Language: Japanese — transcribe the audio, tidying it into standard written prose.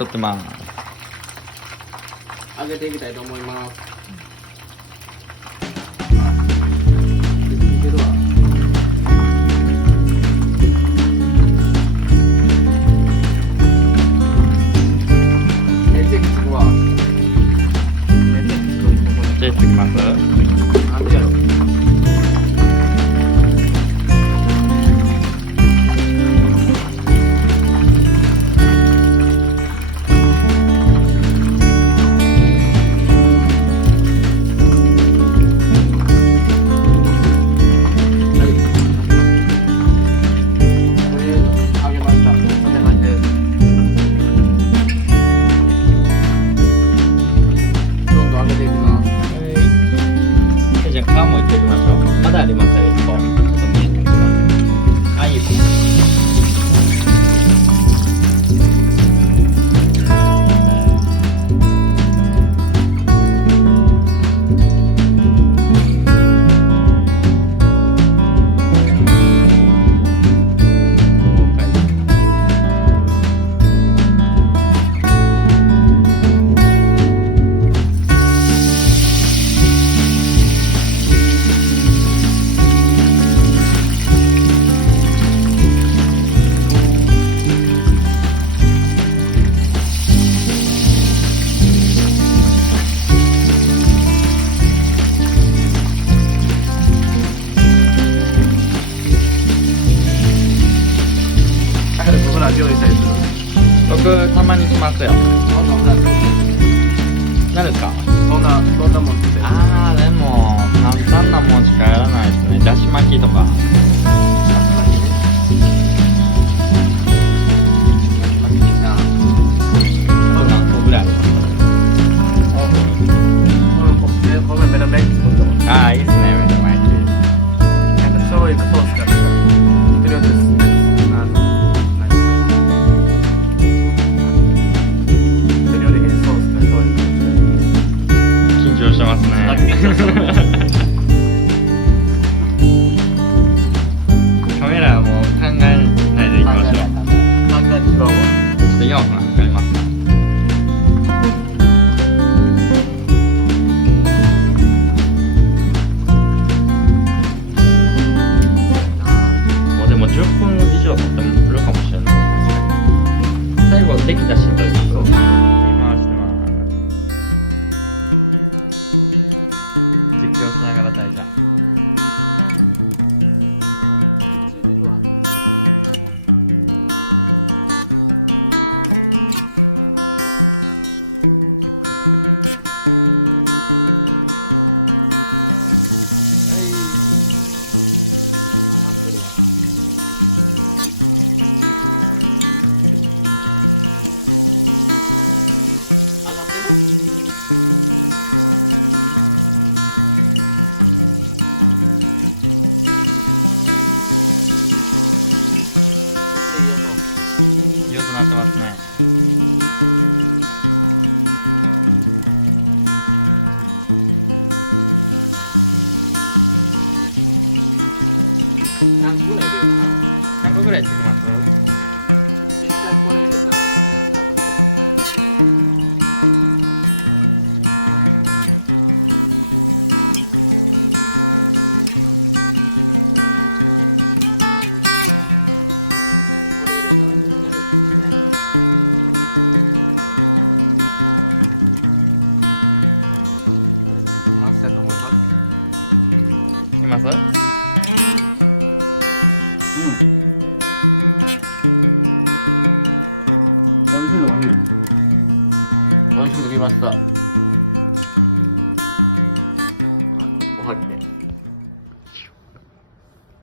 撮ってます。上げていきたいと思います。じゃあ行ってきます。皮もいってみましょう。まだありますよ、1個。あ、いいですね。僕たまに来ますよ。何ですか？どんなもん作ってる？あーでも簡単なもんしかやらないですね。だし巻きとか。あと何個ぐらいあります？ああいいですね、目玉焼き。カメラはもう考えないでいきましょう。ちょっと山さん測りますね。もうでも10分以上撮っても来るかもしれない。最後できたしんどいですよ。回してます。実況しながら大丈夫。